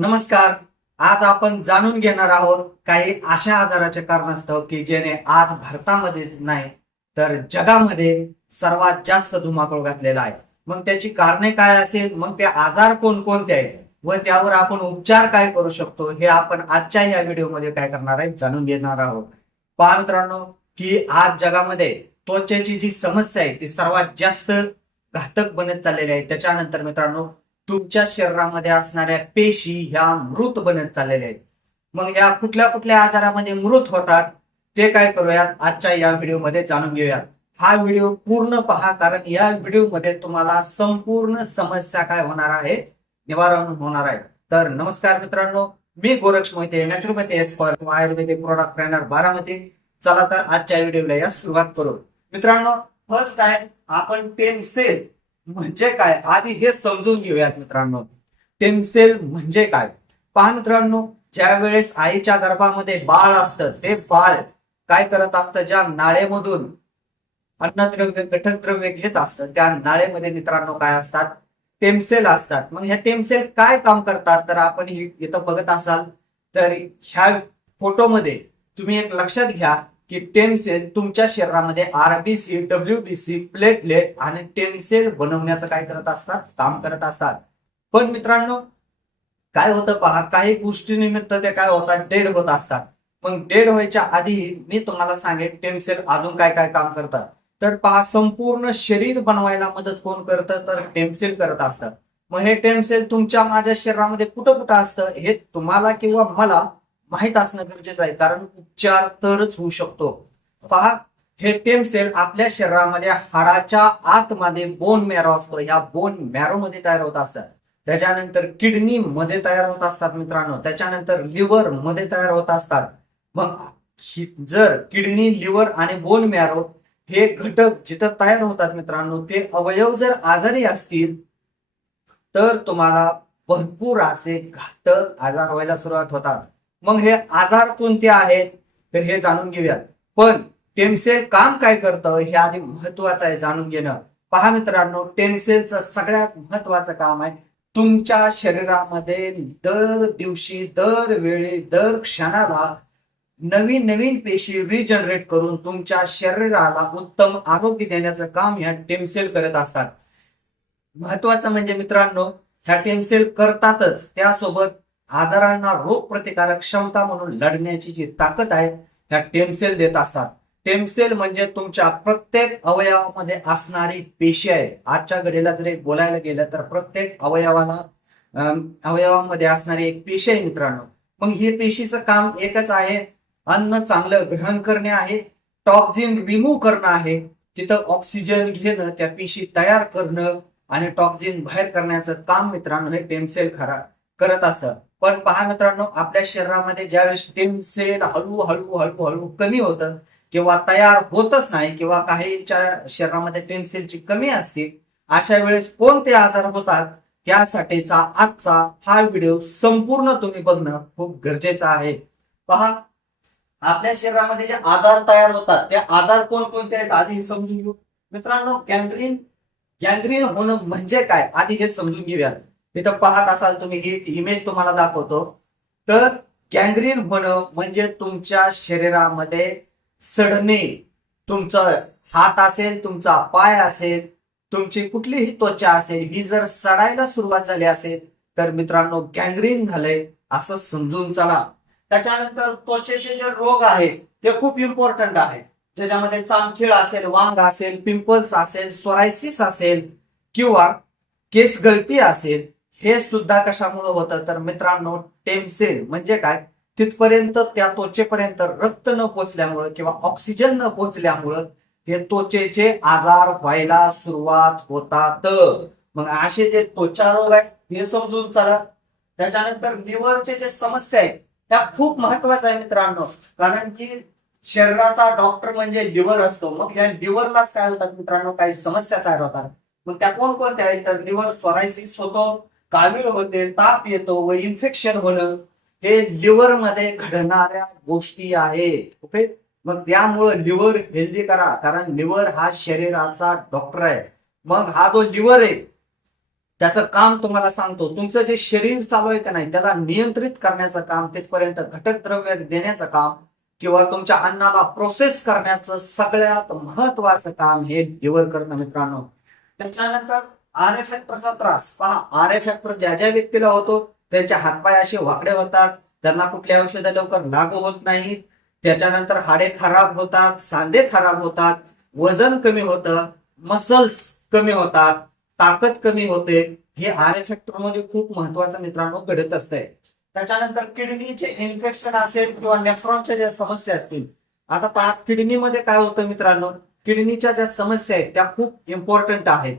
नमस्कार. आज आपण जाणून घेणार आहोत काही अशा आजाराचे कारणास्तव की ज्याने आज भारतामध्ये नाही तर जगामध्ये सर्वात जास्त धुमाकूळ घातलेला आहे. मग त्याची कारणे काय असेल? मग ते आजार कोणकोणते आहेत? व त्यावर आपण उपचार काय करू शकतो? हे आपण आजच्या या व्हिडिओमध्ये काय करणार आहे? जाणून घेणार आहोत. पहा मित्रांनो की आज जगामध्ये त्वचेची जी समस्या आहे ती सर्वात जास्त घातक बनत चाललेली आहे. त्याच्यानंतर मित्रांनो तुमच्या शरीरामध्ये असणाऱ्या पेशी ह्या मृत बनत चाललेल्या आहेत. मग या कुठल्या कुठल्या आजारामध्ये मृत होतात ते काय करूयात? आजच्या या व्हिडिओमध्ये जाणून घेऊयात. हा व्हिडिओ पूर्ण पहा कारण या व्हिडिओमध्ये तुम्हाला संपूर्ण समस्या काय होणार आहे निवारण होणार आहे. तर नमस्कार मित्रांनो मी Goraksh Mohite naturopathy expert Ayurvedic product trainer Baramati. चला तर आजच्या व्हिडिओला या सुरुवात करू. मित्रांनो फर्स्ट आहे आपण टेन सेल म्हणजे काय? आधी हे समजून घेऊयात मित्रांनो. टेमसेल म्हणजे काय? पहा मित्रांनो ज्या वेळेस आईच्या गर्भामध्ये बाळ असतं ते बाळ काय करत असतं? ज्या नाळेमधून अन्नद्रव्य घटकद्रव्य घेत असतं त्या नाळेमध्ये मित्रांनो काय असतात? टेमसेल असतात. मग ह्या टेमसेल काय काम करतात? तर आपण इथं बघत असाल. तर ह्या फोटोमध्ये तुम्ही एक लक्षात घ्या. की टेन्सेल तुमच्या शरीरामध्ये आरबीसी डब्ल्यूबीसी प्लेटलेट आणि टेमसेल बनवण्याचं काय करत असतात? काम करत असतात. पण मित्रांनो काय होतं पहा काही गोष्टीनिमित्त ते काय होतात? डेड होत असतात. पण डेड व्हायच्या आधी मी तुम्हाला सांगेन टेमसेल अजून काय काय काम करतात. तर पहा संपूर्ण शरीर बनवायला मदत कोण करतं? तर टेमसेल करत असतात. मग हे टेमसेल तुमच्या माझ्या शरीरामध्ये कुठं कुठं असतं? हे तुम्हाला किंवा मला माहीत असणं गरजेचं आहे कारण उपचार तरच होऊ शकतो. पहा हे टेम सेल आपल्या शरीरामध्ये हाडाच्या आतमध्ये बोन मॅरो असतो. या बोन मॅरो मध्ये तयार होत असतात. त्याच्यानंतर किडनी मध्ये तयार होत असतात मित्रांनो. त्याच्यानंतर लिव्हरमध्ये तयार होत असतात. मग जर किडनी लिव्हर आणि बोन मॅरो हे घटक जिथं तयार होतात मित्रांनो ते अवयव जर आजारी असतील तर तुम्हाला भरपूर असे घातक आजार व्हायला सुरुवात होतात. मग हे आजार कोणते आहेत? तर हे जाणून घेऊयात. पण टेमसेल काम काय करतं? हे आधी महत्वाचं आहे जाणून घेणं. पहा मित्रांनो टेमसेलचं सगळ्यात महत्वाचं काम आहे. तुमच्या शरीरामध्ये दर दिवशी दर वेळी दर क्षणाला नवीन नवीन पेशी रिजनरेट करून तुमच्या शरीराला उत्तम आरोग्य देण्याचं काम ह्या टेमसेल करत असतात. महत्वाचं म्हणजे मित्रांनो ह्या टेमसेल करतातच. त्यासोबत आजारांना रोग प्रतिकारक क्षमता म्हणून लढण्याची जी ताकद आहे ह्या टेमसेल देत असतात. टेमसेल म्हणजे तुमच्या प्रत्येक अवयवामध्ये असणारी पेशी आहे. आजच्या घडीला जर बोलायला गेलं तर प्रत्येक अवयवाला अवयवामध्ये असणारी एक पेशी आहे मित्रांनो. मग हे पेशीचं काम एकच आहे. अन्न चांगलं ग्रहण करणे आहे टॉक्झिन रिमूव्ह करणं आहे तिथं ऑक्सिजन घेणं त्या पेशी तयार करणं आणि टॉक्झिन बाहेर करण्याचं काम मित्रांनो हे टेमसेल खरा करत असतं. पण पहा मित्रांनो आपल्या शरीरामध्ये ज्यावेळेस स्टेम सेल हळू हळू हळू हळू कमी होतं किंवा तयार होतच नाही किंवा काहीच्या शरीरामध्ये टेम सेलची कमी असते अशा वेळेस कोणते आजार होतात? त्यासाठीचा आजचा हा व्हिडिओ संपूर्ण तुम्ही बघणं खूप गरजेचं आहे. पहा आपल्या शरीरामध्ये जे आजार तयार होतात ते आजार कोणकोणते आहेत? आधी हे समजून घेऊ. मित्रांनो गँग्रीन गँग्रीन होणं म्हणजे काय? आधी हे समजून घेऊयात. इथं पाहत असाल तुम्ही ही इमेज तुम्हाला दाखवतो. तर गँग्रीन होणं म्हणजे तुमच्या शरीरामध्ये सडणे तुमचं हात असेल तुमचा पाय असेल तुमची कुठलीही त्वचा असेल ही जर सडायला सुरुवात झाली असेल तर मित्रांनो गँग्रीन झालंय असं समजून चला. त्याच्यानंतर त्वचेचे जे रोग आहेत ते खूप इम्पॉर्टंट आहेत. ज्याच्यामध्ये चामखीळ असेल वांग असेल पिंपल्स असेल सोरायसिस असेल किंवा केस गळती असेल हे सुद्धा कशामुळे होतं? तर मित्रांनो टेमसेल म्हणजे काय? तिथपर्यंत त्या त्वचेपर्यंत रक्त न पोचल्यामुळं किंवा ऑक्सिजन न पोचल्यामुळं हे त्वचेचे आजार व्हायला सुरुवात होतात. मग असे जे त्वचा रोग आहेत हे समजून चला. त्याच्यानंतर लिव्हरचे जे समस्या आहेत त्या खूप महत्त्वाच्या आहे मित्रांनो. कारण की शरीराचा डॉक्टर म्हणजे लिव्हर असतो. मग या लिव्हरलाच काय होतात मित्रांनो? काही समस्या तयार होतात. मग त्या कोणकोणत्या आहेत? तर लिव्हर सोरायसिस होतो. कावीळ होते ताप येतो व इन्फेक्शन होणं हे लिव्हरमध्ये घडणाऱ्या गोष्टी आहेत ओके? मग त्यामुळं लिव्हर हेल्दी करा कारण लिव्हर हा शरीराचा डॉक्टर आहे. मग हा जो लिव्हर आहे त्याचं काम तुम्हाला सांगतो. तुमचं जे शरीर चालू आहे का नाही त्याला नियंत्रित करण्याचं काम तिथपर्यंत घटक द्रव्य देण्याचं काम किंवा तुमच्या अन्नाला प्रोसेस करण्याचं सगळ्यात महत्वाचं काम हे लिव्हर करणं मित्रांनो. त्याच्यानंतर आर एफ फॅक्टरचा त्रास. पहा आर एफ फॅक्टर ज्या ज्या व्यक्तीला होतो त्यांचे हातपाय असे वाकडे होतात. त्यांना कुठली औषधं लवकर लागू होत नाही. त्याच्यानंतर हाडे खराब होतात सांधे खराब होतात वजन कमी होतं मसल्स कमी होतात ताकद कमी होते. हे आर एफ फॅक्टरमध्ये खूप महत्वाचं मित्रांनो घडत असतंय. त्याच्यानंतर किडनीचे इन्फेक्शन असेल किंवा नेफ्रॉनच्या ज्या समस्या असतील. आता पहा किडनीमध्ये काय होतं मित्रांनो? किडनीच्या ज्या समस्या आहेत त्या खूप इम्पॉर्टंट आहेत.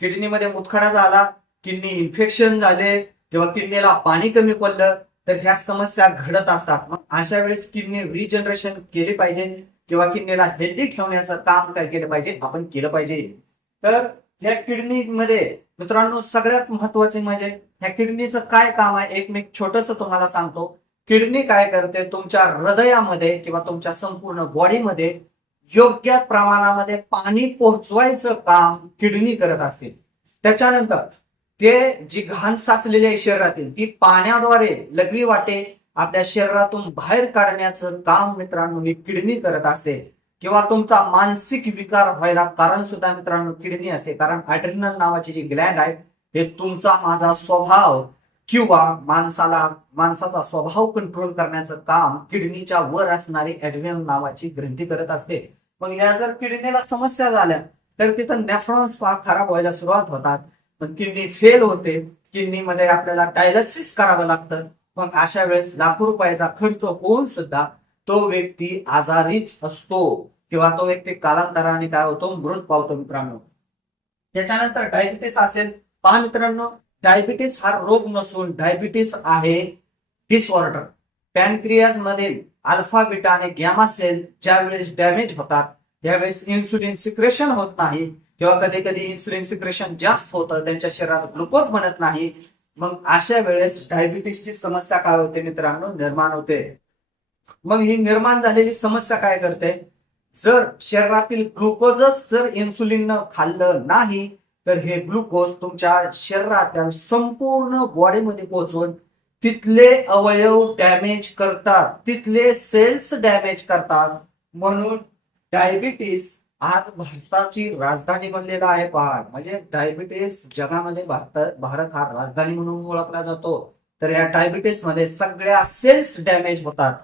किडनीमध्ये मुतखडा झाला किडनी इन्फेक्शन झाले किंवा किडनीला पाणी कमी पडलं तर ह्या समस्या घडत असतात. मग अशा वेळेस किडनी रिजनरेशन केली पाहिजे किंवा किडनीला हेल्दी ठेवण्याचं काम काय केलं पाहिजे? आपण केलं पाहिजे. तर ह्या किडनीमध्ये मित्रांनो सगळ्यात महत्त्वाचे म्हणजे ह्या किडनीचं काय काम आहे? एक मी छोटस तुम्हाला सांगतो. किडनी काय करते? तुमच्या हृदयामध्ये किंवा तुमच्या संपूर्ण बॉडीमध्ये योग्य प्रमाणामध्ये पाणी पोहोचवायचं काम किडनी करत असते त्याच्यानंतर ते जी घाण साचलेली आहे शरीरातील ती पाण्याद्वारे लघवी वाटे आपल्या शरीरातून बाहेर काढण्याचं काम मित्रांनो ही किडनी करत असते. किंवा तुमचा मानसिक विकार व्हायला कारण सुद्धा मित्रांनो किडनी असते. कारण अड्रिनल नावाची जी ग्लँड आहे हे तुमचा माझा स्वभाव किंवा माणसाला माणसाचा स्वभाव कंट्रोल करण्याचं काम किडनीच्या वर असणारी ऍड्रिनल नावाची ग्रंथी करत असते. मग या जर किडनीला समस्या झाल्या तर तिथं नेफ्रॉन्स खराब व्हायला सुरुवात होतात. मग किडनी फेल होते. किडनीमध्ये आपल्याला डायलिसिस करावं लागतं. मग अशा वेळेस लाखो रुपयाचा खर्च होऊन सुद्धा तो व्यक्ती आजारीच असतो. किंवा तो व्यक्ती कालांतराने काय होतो? मृत पावतो मित्रांनो. त्याच्यानंतर डायबिटीस असेल. पहा मित्रांनो डायबिटीस हा रोग नसून डायबिटीस आहे डिसऑर्डर पॅनक्रियाज मधील अल्फा बीटा आणि गॅमा सेल ज्या वेळेस डॅमेज होतात त्यावेळेस इन्सुलिन सिक्रेशन होत नाही. किंवा कधी कधी इन्सुलिन सिक्रेशन जास्त होतं त्यांच्या शरीरात ग्लुकोज बनत नाही. मग अशा वेळेस डायबिटीसची समस्या काय होते मित्रांनो? निर्माण होते. मग ही निर्माण झालेली समस्या काय करते? जर शरीरातील ग्लुकोजच जर इन्सुलिन खाल्लं नाही तर हे ग्लुकोज तुमच्या शरीरात संपूर्ण बॉडीमध्ये पोहोचून तिथले अवयव डॅमेज करतात. तिथले सेल्स डॅमेज करतात. म्हणून डायबिटीस आज भारताची राजधानी बनलेला आहे पहा म्हणजे डायबिटीस जगामध्ये भारत भारत हा राजधानी म्हणून ओळखला जातो. तर या डायबिटीसमध्ये सगळ्या सेल्स डॅमेज होतात.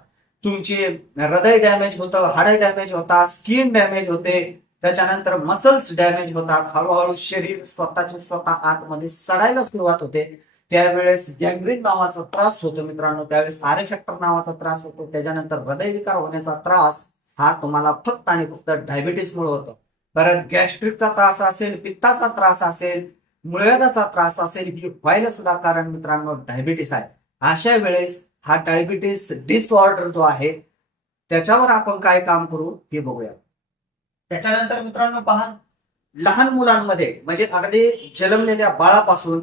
तुमचे हृदय डॅमेज होतं हाडे डॅमेज होतात स्किन डॅमेज होते. त्याच्यानंतर मसल्स डॅमेज होतात. हळूहळू शरीर स्वतःचे स्वतः आतमध्ये सडायला सुरुवात होते. त्यावेळेस गँग्रीन नावाचा त्रास होतो मित्रांनो. त्यावेळेस आर फॅक्टर नावाचा त्रास होतो. त्याच्यानंतर हृदयविकार होण्याचा त्रास हा तुम्हाला फक्त आणि फक्त डायबिटीसमुळे होतो. परत गॅस्ट्रिकचा त्रास असेल पित्ताचा त्रास असेल मुळव्याधाचा त्रास असेल ही व्हायला सुद्धा कारण मित्रांनो डायबिटीस आहे. अशा वेळेस हा डायबिटीस डिसऑर्डर जो आहे त्याच्यावर आपण काय काम करू हे बघूया. त्याच्यानंतर मित्रांनो पहा लहान मुलांमध्ये म्हणजे अगदी जन्मलेल्या बाळापासून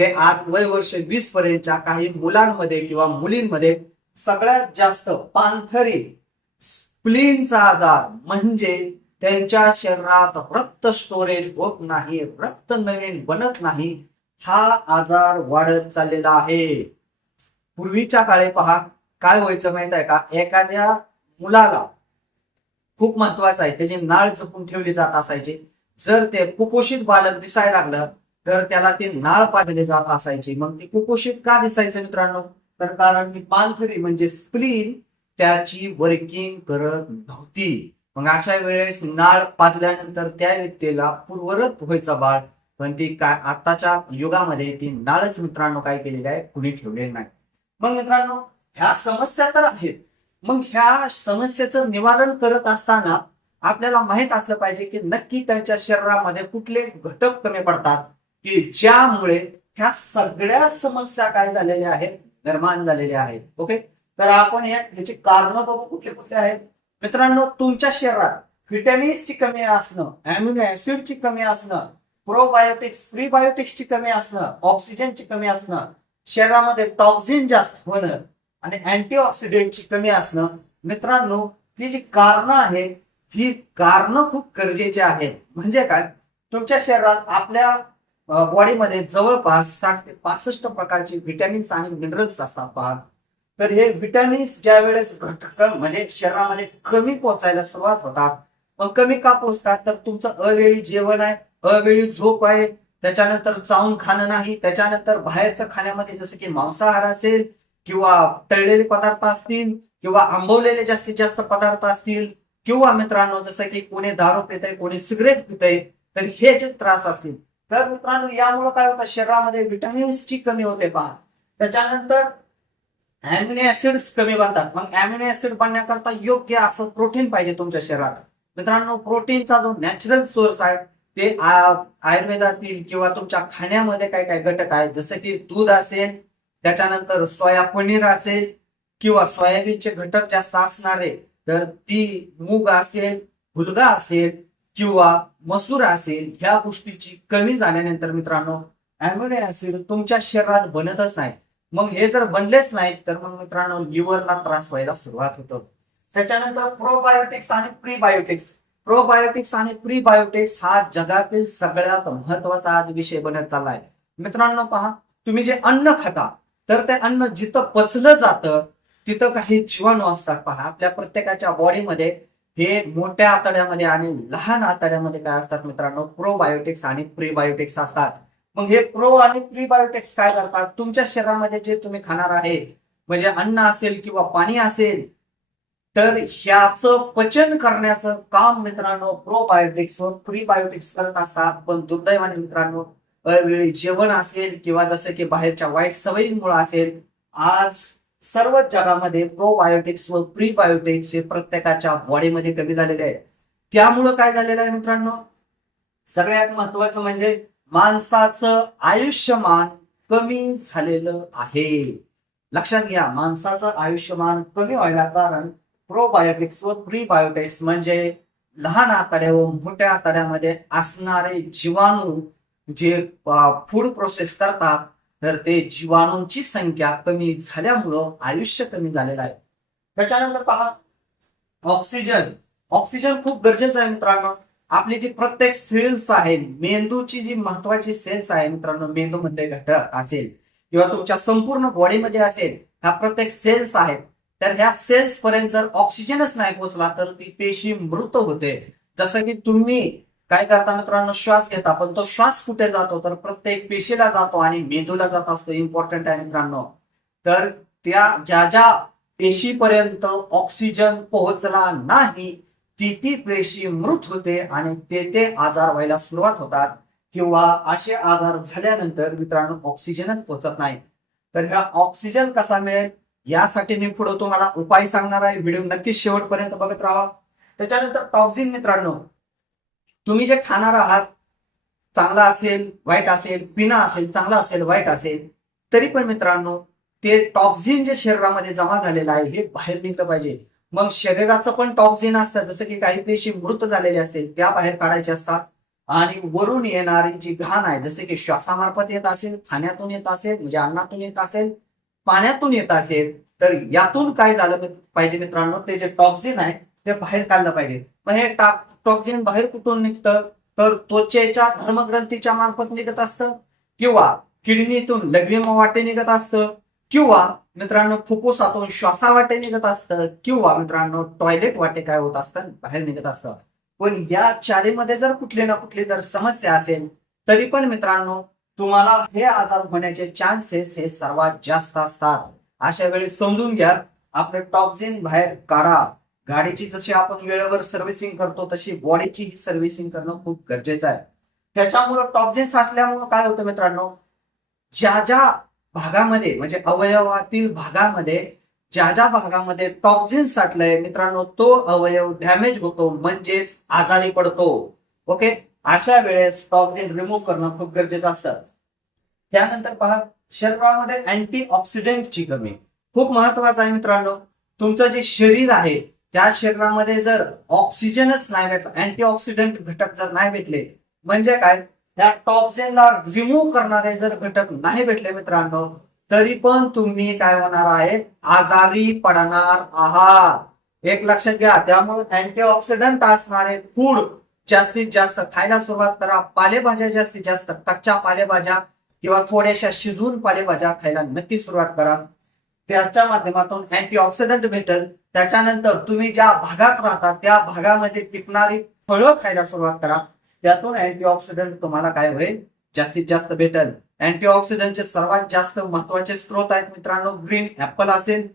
हे आज वय वर्ष वीस पर्यंतच्या काही मुलांमध्ये किंवा मुलींमध्ये सगळ्यात जास्त पांथरी स्प्लिनचा आजार म्हणजे त्यांच्या शरीरात रक्त स्टोरेज होत नाही रक्त नवीन बनत नाही हा आजार वाढत चाललेला आहे. पूर्वीच्या काळी पहा काय व्हायचं माहीत आहे का? एखाद्या मुलाला खूप महत्वाचं आहे त्याची नाळ जपून ठेवली जात असायची. जर ते कुपोषित बालक दिसायला लागलं तर त्याला ते नाळ पाहिले जात असायची. मग ते कुपोषित का दिसायचं मित्रांनो? तर कारण ती पांथरी म्हणजे स्प्लीन त्याची वर्किंग करत नव्हती. मग अशा वेळेस नाळ पाजल्यानंतर त्या व्यक्तीला पूर्वरत व्हायचा बाळ. पण ती काय आताच्या युगामध्ये ती नाळच मित्रांनो काय केलेली आहे? कुणी ठेवलेली नाही. मग मित्रांनो ह्या समस्या तर आहेत. मग ह्या समस्येचं निवारण करत असताना आपल्याला माहीत असलं पाहिजे की नक्की त्यांच्या शरीरामध्ये कुठले घटक कमी पडतात. की ज्यामुळे ह्या सगळ्या समस्या काय झालेल्या आहेत? निर्माण झालेल्या आहेत. ओके तर आपण ह्या ह्याची कारण बघू कुठले कुठले आहेत? मित्रांनो तुमच्या शरीरात व्हिटॅमिन्सची कमी असणं अॅम्युनो ऍसिडची कमी असणं प्रोबायोटिक्स प्रीबायोटिक्सची कमी असणं ऑक्सिजनची कमी असणं शरीरामध्ये टॉक्झिन जास्त होणं आणि अँटीऑक्सिडेंटची कमी असणं मित्रांनो ही जी कारणं आहेत ही कारणं खूप गरजेची आहेत. म्हणजे काय? तुमच्या शरीरात आपल्या बॉडीमध्ये जवळपास साठ ते पासष्ट प्रकारचे व्हिटॅमिन्स आणि मिनरल्स असतात पहा. तर हे व्हिटॅमिन्स ज्या वेळेस घटक म्हणजे शरीरामध्ये कमी पोचायला सुरुवात होतात मग कमी का पोचतात तर तुमचं अवेळी जेवण आहे अवेळी झोप आहे त्याच्यानंतर चावून खाणं नाही त्याच्यानंतर बाहेरचं खाण्यामध्ये जसं की मांसाहार असेल किंवा तळलेले पदार्थ असतील किंवा आंबवलेले जास्तीत जास्त पदार्थ असतील किंवा मित्रांनो जसं की कोणी दारू पित आहे कोणी सिगरेट पित आहे तर हे जे त्रास असतील तर मित्रांनो यामुळे काय होतं? शरीरामध्ये विटॅमिन्सची कमी होते पहा त्याच्यानंतर अॅमिनो ऍसिड्स कमी बनतात. मग अॅमिनो ऍसिड बनण्याकरता योग्य असं प्रोटीन पाहिजे तुमच्या शरीरात मित्रांनो प्रोटीनचा जो नॅचरल सोर्स आहे ते आयुर्वेदातील किंवा तुमच्या खाण्यामध्ये काय काय घटक आहेत. जसं की दूध असेल त्याच्यानंतर सोया पनीर असेल किंवा सोयाबीनचे घटक जास्त असणारे तर ती मूग असेल हुलगा असेल किंवा मसूर असेल ह्या गोष्टीची कमी झाल्यानंतर मित्रांनो अॅमिनो ऍसिड तुमच्या शरीरात बनतच नाही. मग हे जर बनलेच नाहीत तर मग मित्रांनो लिव्हरला त्रास व्हायला सुरुवात होतो. त्याच्यानंतर प्रोबायोटिक्स आणि प्रीबायोटिक्स प्रोबायोटिक्स आणि प्रीबायोटिक्स हा जगातील सगळ्यात महत्त्वाचा आज विषय बनत चाललाय. मित्रांनो पहा तुम्ही जे अन्न खाता तर ते अन्न जिथं पचलं जातं तिथं काही जीवाणू असतात. पहा आपल्या प्रत्येकाच्या बॉडीमध्ये हे मोठ्या आतड्यामध्ये आणि लहान आतड्यामध्ये काय असतात मित्रांनो? प्रोबायोटिक्स आणि प्रीबायोटिक्स असतात. मग हे प्रो आणि प्रीबायोटिक्स काय करतात? तुमच्या शरीरामध्ये जे तुम्ही खाणार आहे म्हणजे अन्न असेल किंवा पाणी असेल तर ह्याचं पचन करण्याचं काम मित्रांनो प्रोबायोटिक्स व प्रीबायोटिक्स करत असतात. पण दुर्दैवाने मित्रांनो अवेळी जेवण असेल किंवा जसं की बाहेरच्या वाईट सवयींमुळे असेल आज सर्व जगामध्ये प्रोबायोटिक्स व प्रीबायोटिक्स हे प्रत्येकाच्या बॉडीमध्ये कमी झालेले आहे त्यामुळं काय झालेलं आहे मित्रांनो? सगळ्यात महत्वाचं म्हणजे माणसाचं आयुष्यमान कमी झालेलं आहे. लक्षात घ्या माणसाचं आयुष्यमान कमी व्हायला कारण प्रोबायोटिक्स व प्रीबायोटिक्स म्हणजे लहान आतड्या व मोठ्या आतड्यामध्ये असणारे जीवाणू जे फूड प्रोसेस करतात तर ते जीवाणूंची संख्या कमी झाल्यामुळं आयुष्य कमी झालेलं आहे. त्याच्यानंतर पहा. ऑक्सिजन ऑक्सिजन खूप गरजेचं आहे मित्रांनो. आपली जी प्रत्येक सेल्स आहे मेंदूची जी महत्वाची सेल्स आहे मित्रांनो मेंदू मध्ये घटक असेल किंवा तुमच्या संपूर्ण बॉडीमध्ये असेल ह्या प्रत्येक सेल्स आहेत. तर ह्या सेल्स पर्यंत जर ऑक्सिजनच नाही पोहोचला तर ती पेशी मृत होते. जसं की तुम्ही काय करता मित्रांनो? श्वास घेता. पण तो श्वास कुठे जातो? तर प्रत्येक पेशीला जातो आणि मेंदूला जात असतो. इम्पॉर्टंट आहे मित्रांनो. तर त्या ज्या ज्या पेशीपर्यंत ऑक्सिजन पोहोचला नाही ती ती पेशी मृत होते आणि ते ते आजार व्हायला सुरुवात होतात. किंवा असे आजार झाल्यानंतर मित्रांनो ऑक्सिजनच पोहोचत नाही. तर ह्या ऑक्सिजन कसा मिळेल? यासाठी मी पुढे तुम्हाला उपाय सांगणार आहे. व्हिडिओ नक्कीच शेवटपर्यंत बघत राहा. त्याच्यानंतर टॉक्झिन मित्रांनो. तुम्ही जे खाणार आहात चांगला असेल वाईट असेल पिना असेल चांगला असेल वाईट असेल तरी पण मित्रांनो ते टॉक्झिन जे शरीरामध्ये जमा झालेलं आहे हे बाहेर निघलं पाहिजे. मग शरीराचं पण टॉक्झिन असतं जसं की काही पेशी मृत झालेले असतील त्या बाहेर काढायच्या असतात. आणि वरून येणारी जी घाण आहे जसे की श्वासामार्फत येत असेल खाण्यातून येत असेल म्हणजे अन्नातून येत असेल पाण्यातून येत असेल तर यातून काय झालं पाहिजे मित्रांनो ते जे टॉक्झिन आहे ते बाहेर काढलं पाहिजे. मग हे टाक टॉक्झिन बाहेर कुठून निघतं? तर त्वचेच्या धर्मग्रंथीच्या मार्फत निघत असतं? किंवा किडनीतून लघवी वाटे निघत असतं? किंवा मित्रांनो फुफ्फुसातून श्वासा वाटे निघत असतं? किंवा मित्रांनो टॉयलेट वाटे काय होत असतं बाहेर निघत असतं. पण या चारीमध्ये जर कुठली ना कुठली जर समस्या असेल तरी पण मित्रांनो तुम्हाला हे आजार होण्याचे चान्सेस हे सर्वात जास्त असतात. अशा वेळी समजून घ्या. आपलं टॉक्झिन बाहेर काढा. गाडीची जशी आपण वेळेवर सर्व्हिसिंग करतो तशी बॉडीची ही सर्व्हिसिंग करणं खूप गरजेचं आहे. त्याच्यामुळं टॉक्झिन साठल्यामुळं काय होतं मित्रांनो? ज्या ज्या भागामध्ये म्हणजे अवयवातील भागामध्ये ज्या ज्या भागामध्ये टॉक्झिन साठलंय मित्रांनो तो अवयव डॅमेज होतो म्हणजेच आजारी पडतो. ओके? अशा वेळेस टॉक्झिन रिमूव्ह करणं खूप गरजेचं असतं. त्यानंतर पहा शरीरामध्ये अँटी ऑक्सिडेंटची कमी. खूप महत्वाचं आहे मित्रांनो. तुमचं जे शरीर आहे त्या शरीरामध्ये जर ऑक्सिजनच नाही भेटला अँटीऑक्सिडंट घटक जर नाही भेटले म्हणजे काय? त्या टॉक्झिनला रिमूव्ह करणारे जर घटक नाही भेटले मित्रांनो तरी पण तुम्ही काय होणार आहेत आजारी पडणार आहात. एक लक्षात घ्या त्यामुळे अँटीऑक्सिडंट असणारे फूड जास्तीत जास्त खायला सुरुवात करा. पालेभाज्या जास्तीत जास्त कच्च्या पालेभाज्या किंवा थोड्याशा शिजवून पालेभाज्या खायला नक्की सुरुवात करा. त्याच्या माध्यमातून अँटीऑक्सिडंट भेटेल. त्याच्यानंतर तुम्ही ज्या भागात राहता त्या भागामध्ये टिकणारी फळं खायला सुरुवात करा. त्यातून अँटीऑक्सिडंट तुम्हाला काय होईल? जास्तीत जास्त भेटेल. अँटीऑक्सिडंटचे सर्वात जास्त महत्त्वाचे स्रोत आहेत मित्रांनो ग्रीन ऍपल असेल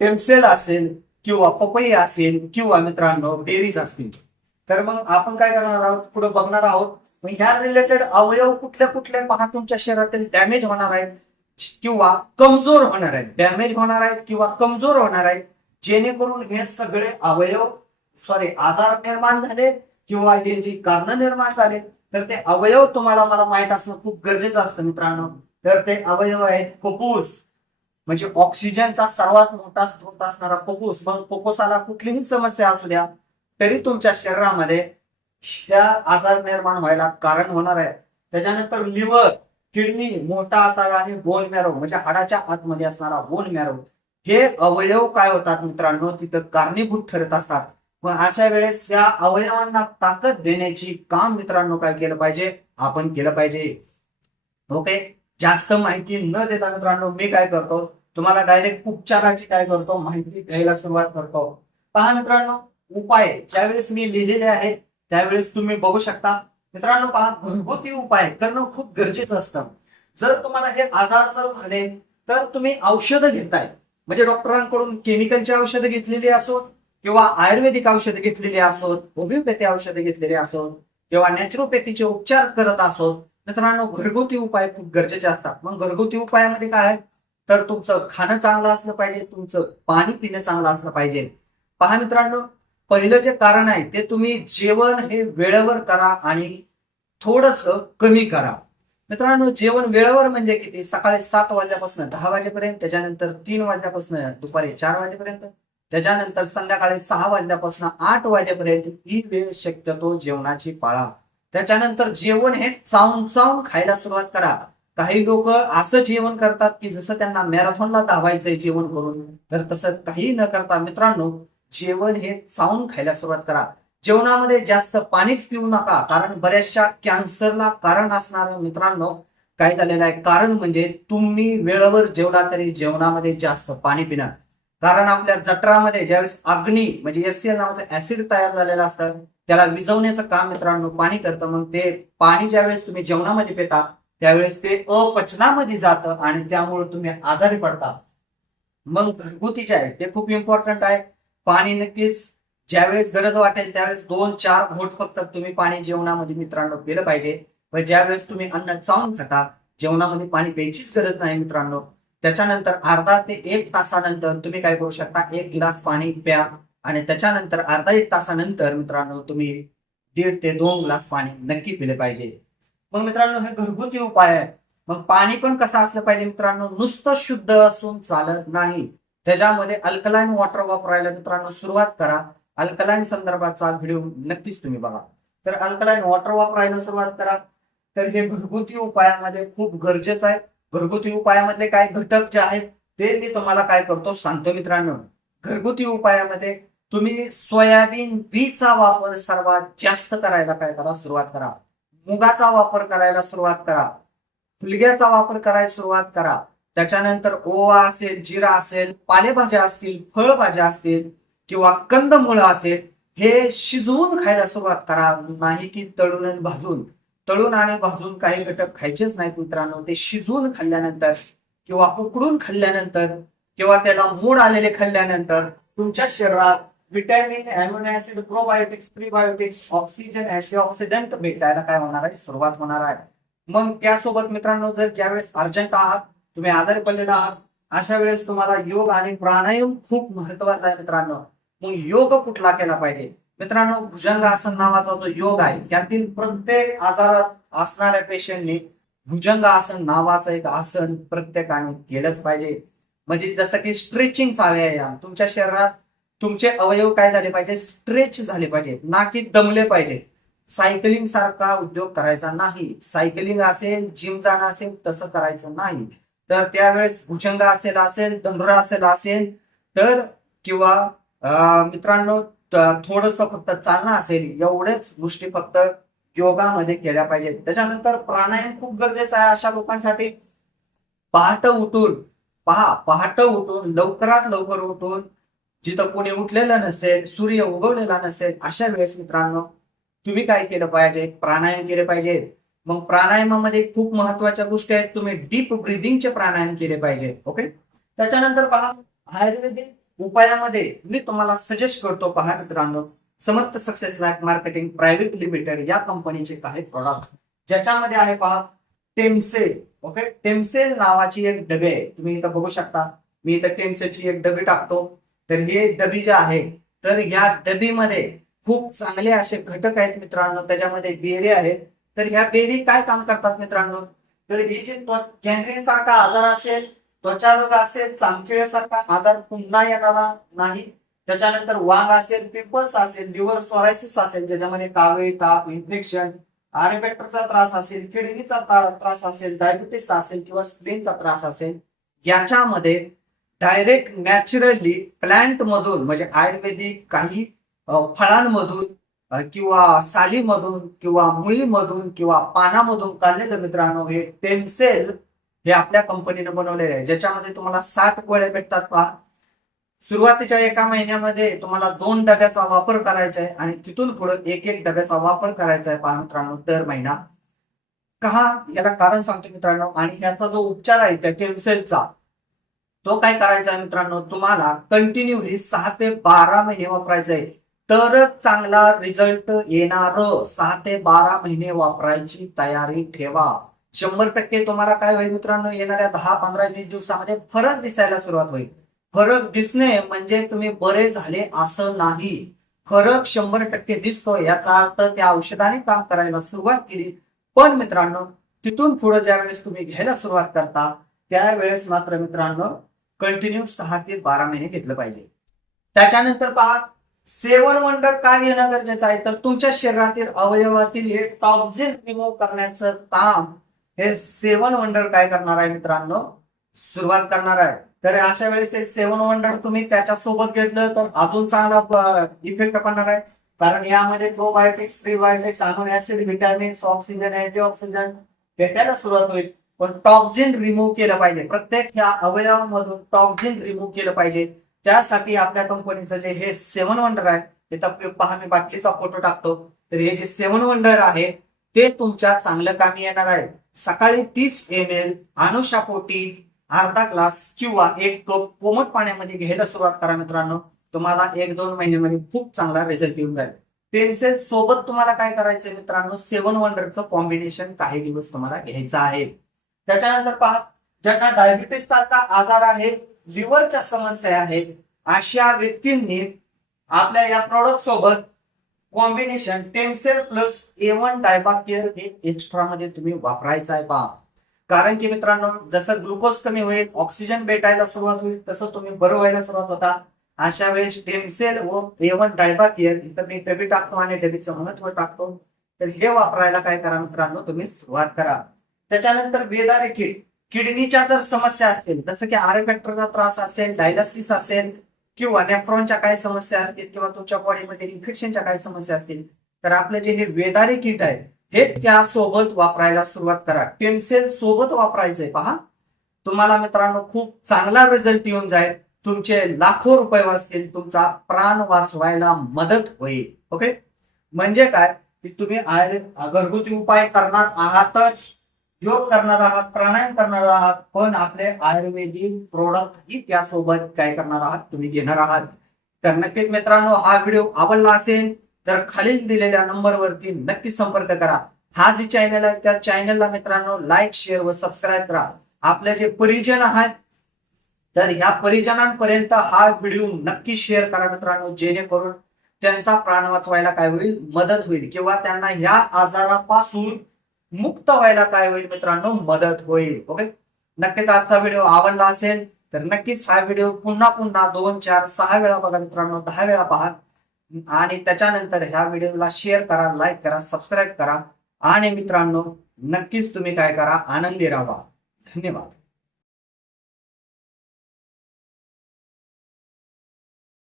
टेम्सेल असेल किंवा पपई असेल किंवा मित्रांनो बेरीज असतील. तर मग आपण काय करणार आहोत? पुढे बघणार आहोत. मग ह्या रिलेटेड अवयव कुठल्या कुठल्या पहा तुमच्या शरीरातील डॅमेज होणार आहेत किंवा कमजोर होणार आहेत. डॅमेज होणार आहेत किंवा कमजोर होणार आहेत. जेणेकरून हे सगळे अवयव सॉरी आजार निर्माण झाले किंवा हे जी कारण निर्माण झाले तर ते अवयव तुम्हाला मला माहीत असणं खूप गरजेचं असतं मित्रांनो. तर ते अवयव आहेत फुफ्फुस. म्हणजे ऑक्सिजनचा सर्वात मोठा स्रोत असणारा फुफ्फुस. मग फुफ्फुसाला कुठलीही समस्या असू द्या तरी तुमच्या शरीरामध्ये ह्या आजार निर्माण व्हायला कारण होणार आहे. त्याच्यानंतर लिव्हर किडनी मोठा आकार आणि बोन मॅरो म्हणजे हाडाच्या आतमध्ये असणारा बोन मॅरो हे अवयव काय होतात मित्रांनो? तिथं कारणीभूत ठरत असतात. मग अशा वेळेस या अवयवांना ताकद देण्याची काम मित्रांनो काय केलं पाहिजे? आपण केलं पाहिजे. ओके? जास्त माहिती न देता मित्रांनो मी काय करतो? तुम्हाला डायरेक्ट उपचाराची काय करतो? माहिती द्यायला सुरुवात करतो. पहा मित्रांनो उपाय. ज्यावेळेस मी लिहिलेले आहेत त्यावेळेस तुम्ही बघू शकता. मित्रांनो पहा घरगुती उपाय करणं खूप गरजेचं असतं. जर तुम्हाला हे आजार जर झाले तर तुम्ही औषधं घेताय. म्हणजे डॉक्टरांकडून केमिकलची औषधं घेतलेली असोत किंवा आयुर्वेदिक औषधं घेतलेली असोत होमिओपॅथी औषधं घेतलेली असोत किंवा नॅचरोपॅथीचे उपचार करत असोत. मित्रांनो घरगुती उपाय खूप गरजेचे असतात. मग घरगुती उपायामध्ये काय तर तुमचं खाणं चांगलं असलं पाहिजे तुमचं पाणी पिणं चांगलं असलं पाहिजे. पहा मित्रांनो पहिलं जे कारण आहे ते तुम्ही जेवण हे वेळेवर करा आणि थोडस कमी करा. मित्रांनो जेवण वेळेवर म्हणजे किती? सकाळी सात वाजल्यापासून दहा वाजेपर्यंत त्याच्यानंतर तीन वाजल्यापासून दुपारी चार वाजेपर्यंत त्याच्यानंतर संध्याकाळी सहा वाजल्यापासून आठ वाजेपर्यंत ही वेळ शक्यतो जेवणाची पाळा. त्याच्यानंतर जेवण हे चावून चावून खायला सुरुवात करा. काही लोक असं जेवण करतात की जसं त्यांना मॅरेथॉनला धावायचंय जेवण करून तर तसं काही न करता मित्रांनो जेवण हे चावून खायला सुरुवात करा. जेवणामध्ये जास्त पाणीच पिऊ नका कारण बऱ्याचशा कॅन्सरला कारण असणारं मित्रांनो काय झालेलं आहे? कारण म्हणजे तुम्ही वेळेवर जेवला तरी जेवणामध्ये जास्त पाणी पिणार. कारण आपल्या जठरामध्ये ज्यावेळेस अग्नी म्हणजे एससीएल नावाचं ऍसिड तयार झालेलं असतं त्याला विझवण्याचं काम मित्रांनो पाणी करतं. मग ते पाणी ज्यावेळेस तुम्ही जेवणामध्ये पिता त्यावेळेस ते अपचनामध्ये जातं आणि त्यामुळे तुम्ही आजारी पडता. मग घरगुती जे आहे ते खूप इम्पॉर्टंट आहे. पाणी नक्कीच ज्यावेळेस गरज वाटेल त्यावेळेस दोन चार घोट फक्त तुम्ही पाणी जेवणामध्ये मित्रांनो पिलं पाहिजे. पण ज्यावेळेस तुम्ही अन्न चावून खाता जेवणामध्ये पाणी प्यायचीच गरज नाही मित्रांनो. त्याच्यानंतर अर्धा ते एक तासानंतर तुम्ही काय करू शकता एक ग्लास पाणी प्या. आणि त्याच्यानंतर अर्धा एक तासानंतर मित्रांनो तुम्ही दीड ते दोन ग्लास पाणी नक्की पिले पाहिजे. मग मित्रांनो हे घरगुती उपाय आहे. मग पाणी पण कसं असलं पाहिजे मित्रांनो? नुसतं शुद्ध असून चालत नाही. त्याच्यामध्ये अल्कलाईन वॉटर वापरायला मित्रांनो सुरुवात करा. अल्कलाईन संदर्भाचा व्हिडिओ नक्कीच तुम्ही बघा. तर अल्कलाईन वॉटर वापरायला सुरुवात करा. तर हे घरगुती उपायामध्ये खूप गरजेचं आहे. घरगुती उपायामध्ये काय घटक जे आहेत ते मी तुम्हाला काय करतो सांगतो मित्रांनो. घरगुती उपायामध्ये तुम्ही सोयाबीन बीचा वापर सर्वात जास्त करायला काय करा सुरुवात करा. मुगाचा वापर करायला सुरुवात करा. फुलग्याचा वापर करायला सुरुवात करा. त्याच्यानंतर ओवा असेल जिरा असेल पालेभाज्या असतील फळभाज्या असतील किंवा कंदमुळं असेल हे शिजवून खायला सुरुवात करा. नाही की तळून आणि भाजून. तळून आणि भाजून काही घटक खायचेच नाहीत मित्रांनो. ते शिजवून खाल्ल्यानंतर किंवा उकडून खाल्ल्यानंतर किंवा त्याला मूड आलेले खाल्ल्यानंतर तुमच्या शरीरात vitamin amino acid probiotics prebiotics oxygen antioxidant भेटायला काय होणार आहे? सुरुवात होणार आहे. मग त्यासोबत मित्रांनो जर ज्यावेळेस अर्जंट आहात तुम्ही आजारी पडलेला आहात अशा वेळेस तुम्हाला योग आणि प्राणायाम खूप महत्त्वाचा आहे मित्रांनो. मग योग कुठला केला पाहिजे? मित्रांनो भुजंगासन नावाचा जो योग आहे त्यातील प्रत्येक आजारात असणाऱ्या पेशंटनी भुजंगासन नावाचं एक आसन प्रत्येकाने केलंच पाहिजे. म्हणजे जसं की स्ट्रेचिंगचा व्यायाम तुमच्या शरीरात तुमचे अवयव काय झाले पाहिजे? स्ट्रेच झाले पाहिजेत ना की दमले पाहिजेत सायकलिंग सारखा उद्योग करायचा नाही. सायकलिंग असेल जिम जाणं असेल तसं करायचं नाही. तर त्यावेळेस भुजंग असेल असेल दंडुरा असेल असेल तर किंवा मित्रांनो थोडस फक्त चालणं असेल एवढेच गोष्टी फक्त योगामध्ये केल्या पाहिजेत. त्याच्यानंतर प्राणायाम खूप गरजेचा आहे अशा लोकांसाठी. पहाट उठून पहा पहाट उठून लवकरात लवकर उठून जिथं कोणी उठलेलं नसेल सूर्य उगवलेला नसेल अशा वेळेस मित्रांनो तुम्ही काय केलं पाहिजे? प्राणायाम केले पाहिजे मग प्राणायामामध्ये खूप महत्त्वाच्या गोष्टी आहेत. तुम्ही डीप ब्रिदिंगचे प्राणायाम केले पाहिजे ओके? त्याच्यानंतर पहा आयुर्वेदिक उपायामध्ये मी तुम्हाला सजेस्ट करतो पहा मित्रांनो. Samarth success life marketing private limited या कंपनीचे काही प्रॉडक्ट ज्याच्यामध्ये आहे पहा टेमसेल ओके टेमसेल नावाची एक डबी आहे. तुम्ही इथं बघू शकता. मी इथं टेमसेलची एक डबी टाकतो. तर हे डबी जे आहे तर या डबीमध्ये खूप चांगले असे घटक आहेत मित्रांनो. त्याच्यामध्ये बेरी आहेत. तर ह्या बेरी काय काम करतात मित्रांनो? तर हे जे गँग्रीन सारखा आजार असेल त्वचारोग असेल चामखिळ्यासारखा आजार पुन्हा येणारा नाही. त्याच्यानंतर वांग असेल पिंपल्स असेल लिव्हर सोरायसिस असेल ज्याच्यामध्ये कावळी ताप इन्फेक्शन आरेबेक्टरचा त्रास असेल किडनीचा त्रास असेल डायबिटीसचा असेल किंवा स्प्रिनचा त्रास असेल याच्यामध्ये डायरेक्ट नॅचरली प्लांट मधून म्हणजे आयुर्वेदिक काही फळांमधून किंवा सालीमधून किंवा मुळीमधून किंवा पानामधून काढलेलं मित्रांनो हे टेमसेल हे आपल्या कंपनीने बनवलेले आहे. ज्याच्यामध्ये तुम्हाला साठ गोळ्या भेटतात पहा. सुरुवातीच्या एका महिन्यामध्ये तुम्हाला दोन डब्याचा वापर करायचा आहे आणि तिथून पुढे एक एक डब्याचा वापर करायचा आहे पहा मित्रांनो दर महिना. का? याला कारण सांगतो मित्रांनो आणि याचा जो उपचार आहे त्या टेमसेलचा तो काय करायचा आहे मित्रांनो? तुम्हाला कंटिन्युअली सहा ते बारा महिने वापरायचा आहे. तरच चांगला रिझल्ट येणार. सहा ते बारा महिने वापरायची तयारी ठेवा. शंभर टक्के तुम्हाला काय होईल मित्रांनो येणाऱ्या दहा पंधरा वीस दिवसामध्ये फरक दिसायला सुरुवात होईल. फरक दिसणे म्हणजे तुम्ही बरे झाले असं नाही. फरक शंभर टक्के दिसतो याचा अर्थ त्या औषधाने काम करायला सुरुवात केली. पण मित्रांनो तिथून पुढे ज्यावेळेस तुम्ही घ्यायला सुरुवात करता त्यावेळेस मात्र मित्रांनो कंटिन्यू सहा ते बारा महिने घेतलं पाहिजे. त्याच्यानंतर पहा सेवन वंडर काय घेणं गरजेचं आहे? तर तुमच्या शरीरातील अवयवातील हे टॉक्झिन रिमूव्ह करण्याचं काम हे सेवन वंडर काय करणार आहे मित्रांनो? सुरुवात करणार आहे. तर अशा वेळेस हे सेवन वंडर तुम्ही त्याच्या सोबत घेतलं तर अजून चांगला इफेक्ट पडणार आहे. कारण यामध्ये probiotics prebiotics amino acid vitamins oxygen antioxygen भेटायला सुरुवात होईल. पण टॉक्झिन रिमूव्ह केलं पाहिजे. प्रत्येक ह्या अवयवामधून टॉक्झिन रिमूव्ह केलं पाहिजे. त्यासाठी आपल्या कंपनीचं जे हे सेवन वंडर आहे ते पहा मी बाटलीचा फोटो टाकतो. तर हे जे सेवन वंडर आहे ते तुमच्या चांगलं कामी येणार आहे. सकाळी तीस एम एल अनुषापोटी अर्धा ग्लास किंवा एक कप कोमट पाण्यामध्ये घ्यायला सुरुवात करा मित्रांनो. तुम्हाला एक दोन महिन्यामध्ये खूप चांगला रिझल्ट येऊन जाईल. पेन्सिल सोबत तुम्हाला काय करायचंय मित्रांनो? सेवन वंडरचं कॉम्बिनेशन काही दिवस तुम्हाला घ्यायचं आहे. त्याच्यानंतर पहा ज्यांना डायबिटीस सारखा आजार आहे लिव्हरच्या समस्या आहेत अशा व्यक्तींनी आपल्या या प्रॉडक्ट सोबत combination टेमसेल plus A one Diabacare हे एक्स्ट्रा मध्ये तुम्ही वापरायचं आहे पहा कारण की मित्रांनो जसं ग्लुकोज कमी होईल ऑक्सिजन भेटायला सुरुवात होईल तसं तुम्ही बरं व्हायला सुरुवात होता. अशा वेळेस टेमसेल व ए वन इथं मी डबी टाकतो आणि डबीचं महत्त्व टाकतो. तर हे वापरायला काय करा मित्रांनो तुम्ही सुरुवात करा. त्याच्यानंतर वेदारे किड. किडनीच्या जर समस्या असतील जसं की आर फॅक्टरचा त्रास असेल डायलासिस असेल किंवा नेफ्रॉनच्या काही समस्या असतील किंवा तुमच्या बॉडीमध्ये इन्फेक्शनच्या काही समस्या असतील तर आपलं जे हे वेदारे किट आहे हे त्या सोबत वापरायला सुरुवात करा. टेमसेल सोबत वापरायचंय पहा. तुम्हाला मित्रांनो खूप चांगला रिझल्ट येऊन जाईल. तुमचे लाखो रुपये वाचतील तुमचा प्राण वाचवायला मदत होईल. ओके म्हणजे काय? की तुम्ही आयुर्वेद घरगुती उपाय करणार आहातच. योग करणार आहात प्राणायाम करणार आहात पण आपले आयुर्वेदिक प्रोडक्ट ही त्यासोबत काय करणार आहात तुम्ही घेणार आहात. तर नक्कीच मित्रांनो हा व्हिडिओ आवडला असेल तर खालील दिलेल्या नंबरवरती नक्की संपर्क करा. हा जे चॅनल आहे त्या चॅनलला मित्रांनो लाईक शेअर व सबस्क्राईब करा. आपले जे परिजन आहेत तर ह्या परिजनांपर्यंत हा व्हिडिओ नक्की शेअर करा मित्रांनो जेणेकरून त्यांचा प्राण वाचवायला काय होईल मदत होईल किंवा त्यांना ह्या आजारापासून मुक्त व्हायला काय होईल मित्रांनो? मदत होईल. ओके नक्कीच आजचा व्हिडिओ आवडला असेल तर नक्कीच हा व्हिडिओ पुन्हा पुन्हा दोन चार सहा वेळा बघा मित्रांनो दहा वेळा पहा. आणि त्याच्यानंतर ह्या व्हिडिओला शेअर करा लाईक करा सबस्क्राईब करा. आणि मित्रांनो नक्कीच तुम्ही काय करा आनंदी राहा. धन्यवाद.